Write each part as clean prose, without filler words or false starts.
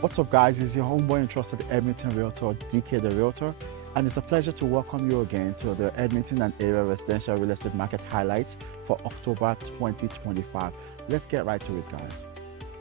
What's up, guys? It's your homeboy and trusted Edmonton Realtor, DK the Realtor, and it's a pleasure to welcome you again to the Edmonton and Area Residential Real Estate Market Highlights for October 2025. Let's get right to it, guys.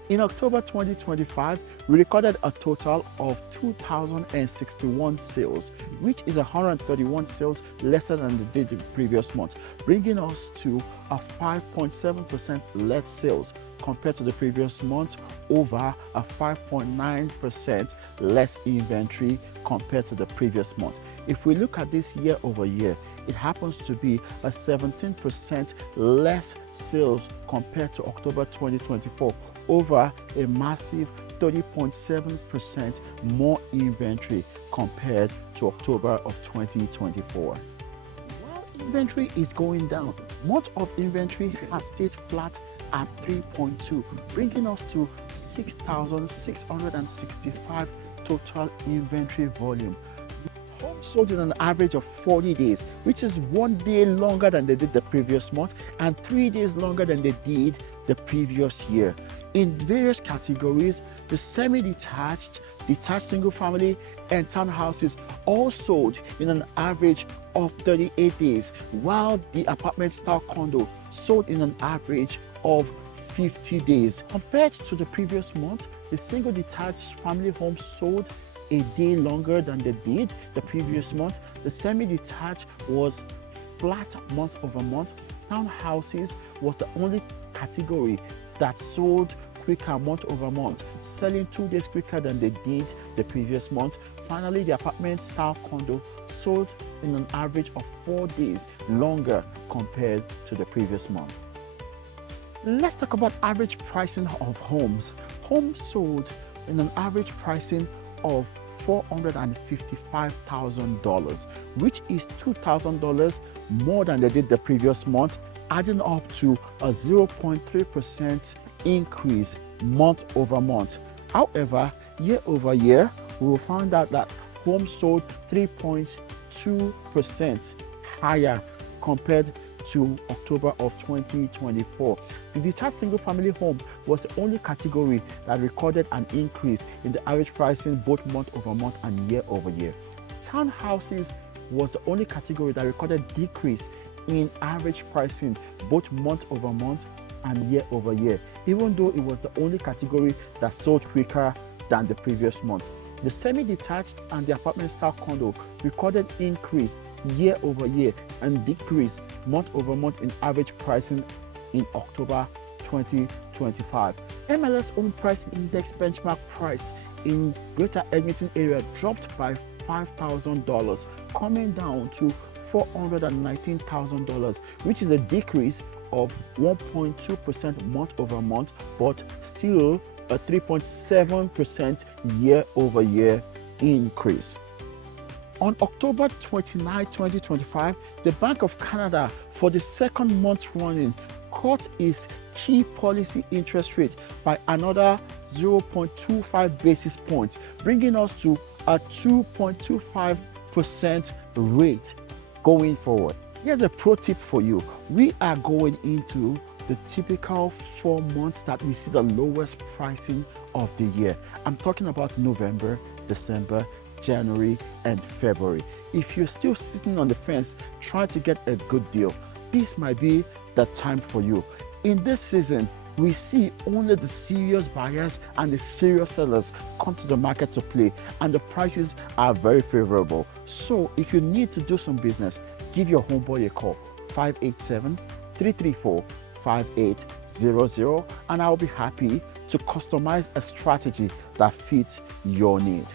In October 2025, we recorded a total of 2,061 sales, which is 131 sales lesser than they did the previous month, bringing us to a 5.7% less sales compared to the previous month, over a 5.9% less inventory compared to the previous month. If we look at this year over year, it happens to be a 17% less sales compared to October 2024, over a massive 30.7% more inventory compared to October of 2024. While inventory is going down, month of inventory has stayed flat at 3.2, bringing us to 6,665 total inventory volume. Homes sold in an average of 40 days, which is 1 day longer than they did the previous month and 3 days longer than they did the previous year. In various categories, the semi-detached, detached single family, and townhouses all sold in an average of 38 days, while the apartment style condo sold in an average of 50 days. Compared to the previous month, the single detached family homes sold a day longer than they did the previous month. The semi-detached was flat month over month. Townhouses was the only category that sold quicker month over month, selling 2 days quicker than they did the previous month. Finally, the apartment style condo sold in an average of 4 days longer compared to the previous month. Let's talk about average pricing of homes. Homes sold in an average pricing of $455,000, which is $2,000 more than they did the previous month, adding up to a 0.3% increase month over month. However, year over year, we will find out that homes sold 3.2% higher compared to October of 2024. The detached single family home was the only category that recorded an increase in the average pricing both month over month and year over year. Townhouses was the only category that recorded decrease in average pricing both month over month and year over year, even though it was the only category that sold quicker than the previous month. The semi-detached and the apartment style condo recorded increase year over year and decrease month over month in average pricing in October 2025. MLS Home Price Index benchmark price in Greater Edmonton Area dropped by $5,000, coming down to $419,000, which is a decrease of 1.2% month over month, but still a 3.7% year over year increase. On October 29, 2025, the Bank of Canada, for the second month running, cut its key policy interest rate by another 0.25 basis points, bringing us to a 2.25% rate going forward. Here's a pro tip for you. We are going into the typical 4 months that we see the lowest pricing of the year. I'm talking about November, December, January, and February. If you're still sitting on the fence trying to get a good deal, this might be the time for you. In this season, we see only the serious buyers and the serious sellers come to the market to play, and the prices are very favorable. So if you need to do some business, give your homeboy a call, 587-334-5800, and I'll be happy to customize a strategy that fits your need.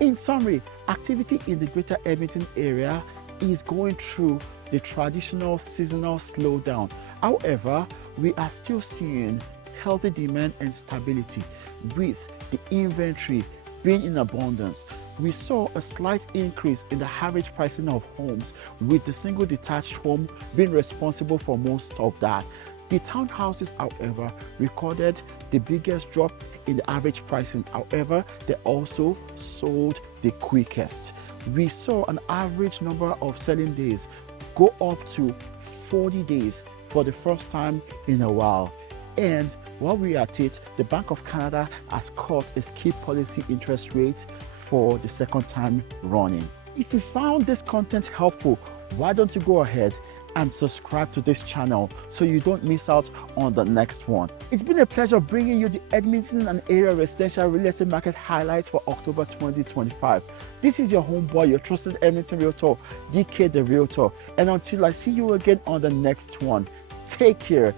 In summary, activity in the Greater Edmonton Area is going through the traditional seasonal slowdown. However, we are still seeing healthy demand and stability with the inventory being in abundance. We saw a slight increase in the average pricing of homes, with the single detached home being responsible for most of that. The townhouses, however, recorded the biggest drop in the average pricing. However, they also sold the quickest. We saw an average number of selling days go up to 40 days for the first time in a while. And While we are at it, the Bank of Canada has cut its key policy interest rate for the second time running. If you found this content helpful, why don't you go ahead and subscribe to this channel so you don't miss out on the next one. It's been a pleasure bringing you the Edmonton and area residential real estate market highlights for October 2025. This is your homeboy, your trusted Edmonton Realtor, DK the Realtor. And until I see you again on the next one, take care